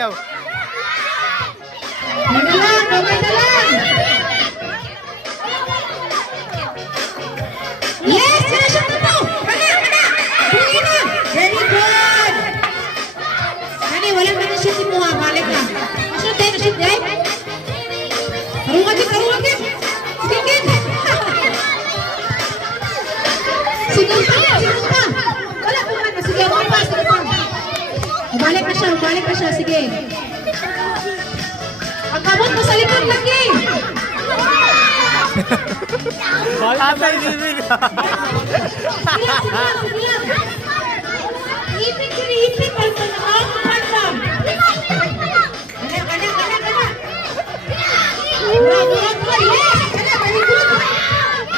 sayaw. Kamay na lang, kamay na lang. Yes, sinashoot na to. Kana. Buhay na. Very good. Kani, walang ka na-shoot mo ha. Balik ka. Na-shoot din, na-shoot din. Karungan din. Sige, sige pa. Wala ko man. Sige, wala pa. Balik ka siya. Sige. Pagkabot mo sa likod lagi. Atay din. Ipit. Pagkabot.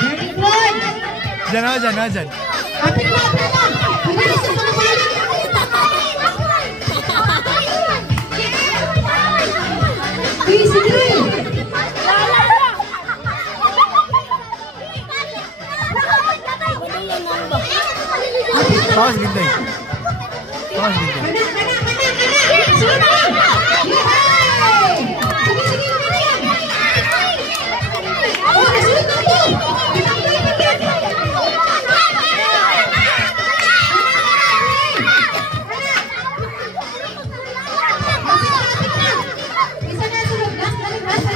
Very good. Dyan. Kapit na. Pagkabot sa pagkabot. Sige. Tawas gintay. Kana. Sunod na. Yay! Sige, yan. Oh, nasunod na to. Isa na sunod. Last.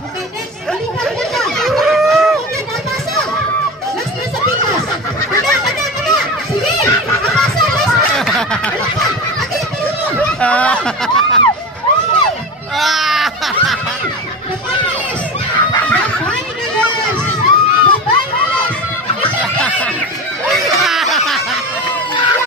Okay, next. Balik ka. Napasa. Last na sa pikas. Kada. Sige, napasa. Last na. Balik ka. Agad,